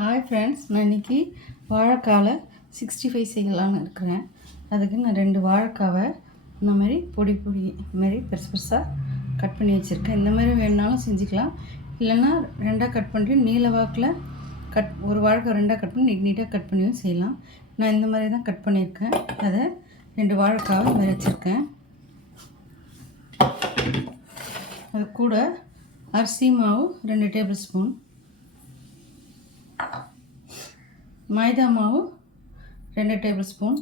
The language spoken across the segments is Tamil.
ஹாய் ஃப்ரெண்ட்ஸ், நான் இன்றைக்கி வாழைக்காவில் 65 செய்யலான்னு இருக்கிறேன். அதுக்கு நான் 2 வாழைக்காவை இந்த மாதிரி பொடி மாதிரி பெருசு பெருசாக கட் பண்ணி வச்சுருக்கேன். இந்த மாதிரி வேணுனாலும் செஞ்சுக்கலாம், இல்லைன்னா 2ஆக கட் பண்ணிட்டு நீல வாக்கில் ஒரு வாழைக்காய் 2ஆக கட் பண்ணி நீட்டாக கட் பண்ணியும் செய்யலாம். நான் இந்த மாதிரி தான் கட் பண்ணியிருக்கேன். அதை 2 வாழைக்காவை மாதிரி வச்சுருக்கேன். அது கூட அரிசி மாவு 2 டேபிள் ஸ்பூன், மைதா மாவு 2 டேபிள் ஸ்பூன்,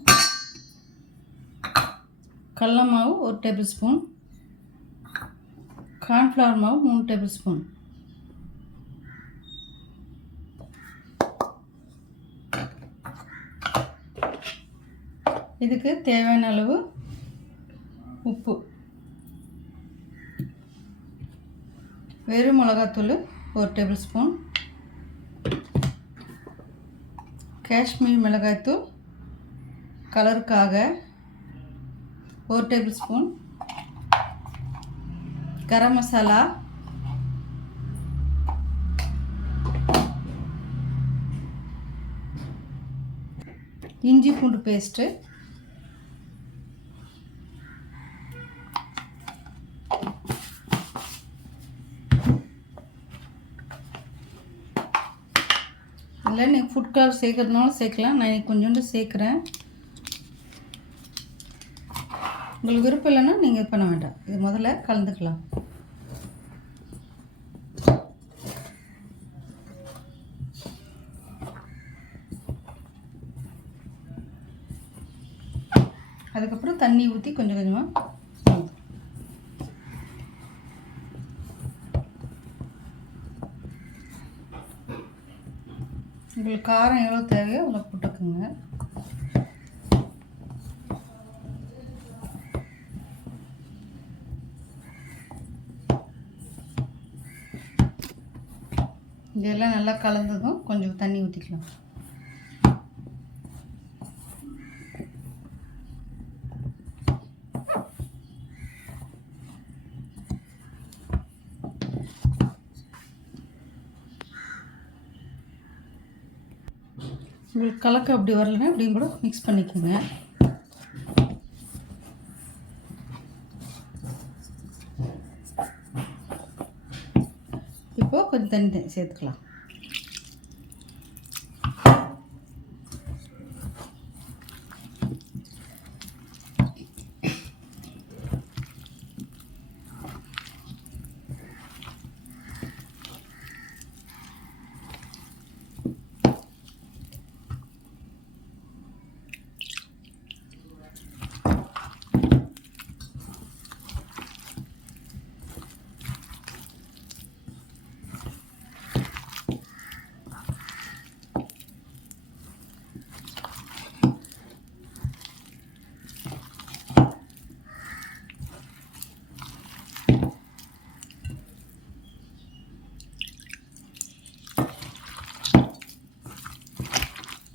கடல மாவு 1 டேபிள் ஸ்பூன், கார்ன்ஃப்ளவர் மாவு 3 டேபிள் ஸ்பூன். இதுக்கு தேவையான அளவு உப்பு, வெறும் மிளகாத்தூள் 1 டேபிள் ஸ்பூன், காஷ்மீர் மிளகாய்த்தூள் கலருக்காக 1 டேபிள் ஸ்பூன், கரம் மசாலா, இஞ்சி பூண்டு பேஸ்ட்டு, இல்லை நீங்கள் ஃபுட் கலர் சேர்க்கறதுனாலும் சேர்க்கலாம். நான் இன்னைக்கு கொஞ்சோண்டு சேர்க்குறேன். உங்களுக்கு விருப்பம் இல்லைன்னா நீங்கள் இது பண்ண வேண்டாம். இது முதல்ல கலந்துக்கலாம். அதுக்கப்புறம் தண்ணி ஊற்றி கொஞ்சம் கொஞ்சமாக உங்களுக்கு காரம் எவ்வளோ தேவையோ அவ்வளோ போட்டுக்குங்க. இதெல்லாம் நல்லா கலந்ததும் கொஞ்சம் தண்ணி ஊற்றிக்கலாம். உங்களுக்கு கலக்க அப்படி வரலன்னா இப்படியும் கூட மிக்ஸ் பண்ணிக்கோங்க. இப்போது கொஞ்சம் தண்ணி சேர்த்துக்கலாம்.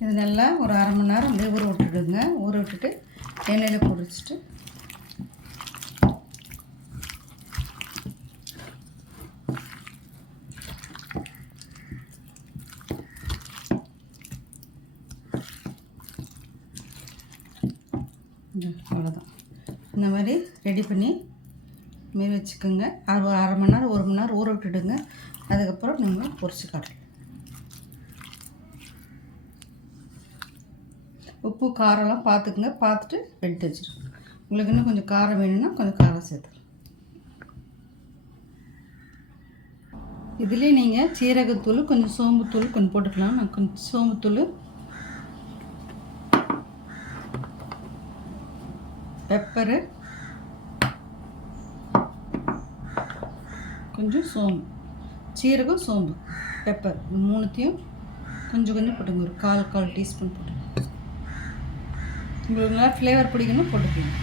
இது நல்லா ஒரு அரை மணி நேரம் அப்படியே ஊற விட்டுடுங்க. ஊற விட்டுட்டு எண்ணெயில் பொரிச்சிட்டு அவ்வளோதான். இந்த மாதிரி ரெடி பண்ணி மாரி வச்சுக்கோங்க. அரை மணி நேரம் 1 மணி நேரம் ஊற விட்டுடுங்க. அதுக்கப்புறம் நீங்கள் பொரிச்சு காட்டலாம். உப்பு காரம்லாம் பார்த்துக்குங்க. பார்த்துட்டு எடுத்து வச்சுருங்க. உங்களுக்கு இன்னும் கொஞ்சம் காரம் வேணும்னா கொஞ்சம் காரம் சேர்த்துக்கலாம். இதுலேயே நீங்கள் சீரகத்தூள், கொஞ்சம் சோம்புத்தூள் கொஞ்சம் போட்டுக்கலாம். நான் கொஞ்சம் சோம்புத்தூள், பெப்பரு, கொஞ்சம் சோம்பு, சீரகம், சோம்பு, பெப்பர் 3த்தையும் கொஞ்சம் கொஞ்சம் போட்டுங்க. ஒரு கால் டீஸ்பூன் போட்டுங்க. உங்களுக்கு நல்லா ஃப்ளேவர் பிடிக்கணும் போட்டுக்கலாம்.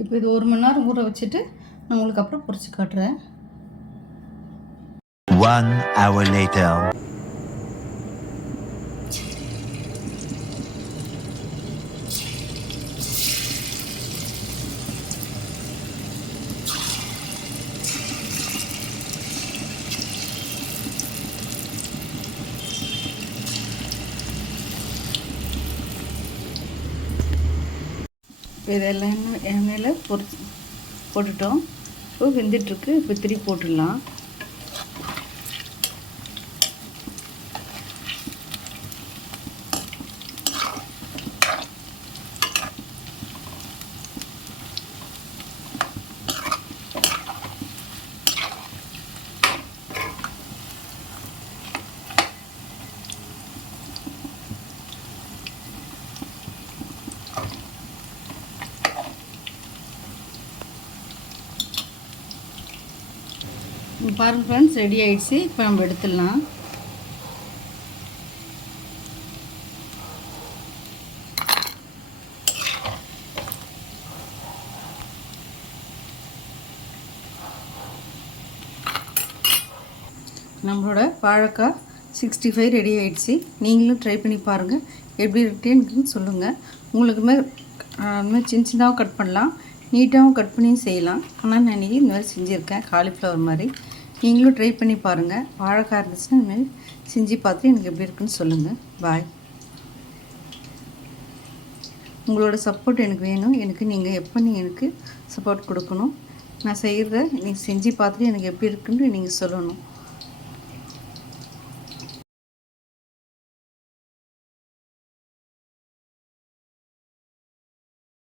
இப்போ இது 1 மணி நேரம் ஊற வச்சுட்டு நான் உங்களுக்கு அப்புறம் பொரிச்சு காட்டுறேன். 1 hour later. இதெல்லாம் எண்ணெயில் போட்டுட்டோம். இப்போ வெந்துட்டுருக்கு. இப்போ திருப்பி போட்டுடலாம். பாருங்கள் ஃப்ரெண்ட்ஸ், ரெடி ஆகிடுச்சு. இப்போ நம்ம எடுத்துடலாம். நம்மளோட வாழைக்காய் 65 ரெடி ஆகிடுச்சு. நீங்களும் ட்ரை பண்ணி பாருங்கள். எப்படி இருக்குன்னு சொல்லுங்கள். உங்களுக்கு மாதிரி சின்ன சின்னதாக கட் பண்ணலாம், நீட்டாகவும் கட் பண்ணியும் செய்யலாம். ஆனால் நான் இன்றைக்கி இந்த மாதிரி செஞ்சுருக்கேன், காலிஃப்ளவர் மாதிரி. நீங்களும் ட்ரை பண்ணி பாருங்கள். வாழைக்காய் இருந்துச்சுன்னா இந்த மாதிரி செஞ்சு பார்த்துட்டு எனக்கு எப்படி இருக்குன்னு சொல்லுங்கள். பாய். உங்களோட சப்போர்ட் எனக்கு வேணும். நீங்கள் எப்போ எனக்கு சப்போர்ட் கொடுக்கணும். நான் செய்கிறத நீங்கள் செஞ்சு பார்த்துட்டு எனக்கு எப்படி இருக்குன்னு நீங்கள் சொல்லணும்.